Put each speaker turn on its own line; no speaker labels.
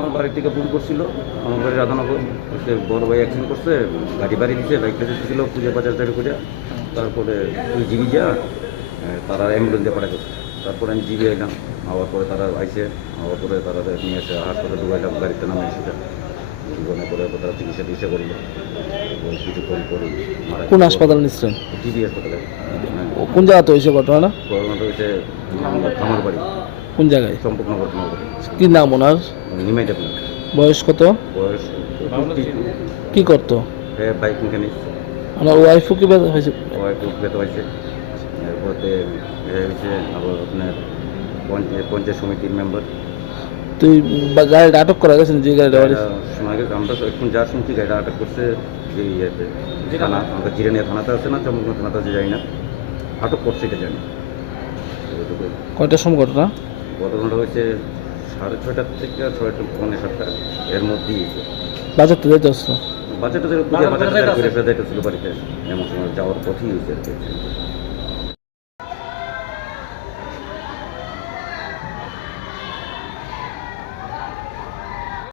আমার বাড়ি থেকে ফোন করছিল। আমার বাড়ি রাধানগর। সে বড় ভাই অ্যাক্সিডেন্ট করছে, গাড়ি বাড়ি দিচ্ছে বাইক ফেসে ছিল পূজা বাজার থেকে পূজা তারপরে তুই জিবি যা তারা অ্যাম্বুলেন্সে পাঠাতে তারপরে আমি জিবি এলাম আবার পরে তারা আইসে আবার পরে তারা নিয়ে এসে হাসপাতালে ঢুকাইলাম, গাড়িতে নামে সেটা জীবনে করে তারা চিকিৎসা টিকিৎসা করল ওই কিছুক্ষণ পরে
কোন হাসপাতাল নিচ্ছেন
জিবি হাসপাতালে।
কোন জায়গাতে হয়েছে ঘটনাটা?
করোনাটা হয়েছে আমার বাড়ি
কোন জায়গায়?
আমার বাড়ি
কি নাম ওনার?
নিমাই দেবনাথ
বয়স কত?
বয়স
কি করতো?
বাইক মেকানিক
ওনার ওয়াইফও কি ব্যথা হয়েছে
ও একটু বেত হয়েছে এরপরে হয়েছে আবার আপনার পঞ্চায়েত পঞ্চায়েত সমিতির মেম্বার
তুই গাড়িটা আটক করা গেছে যে গাড়িটা
আমরা তো এখন যা শুনছি গাড়িটা আটক করছে যে ইয়েতে থানা আমাদের জিরানিয়া থানাতে আছে না চম্পকনগর থানাতে আছে যাই না। আটক করছে এটা জানি।
কয়টার সময় ঘটনা
ঘটনাটা হয়েছে সাড়ে ছয়টার থেকে ছয়টা পৌনে সাতটা এর মধ্যেই
বাজার তো যেতে
বাচ্চাটা করে ফেলে বাড়িতে এমন সময় যাওয়ার পথেই হয়েছে আর কি।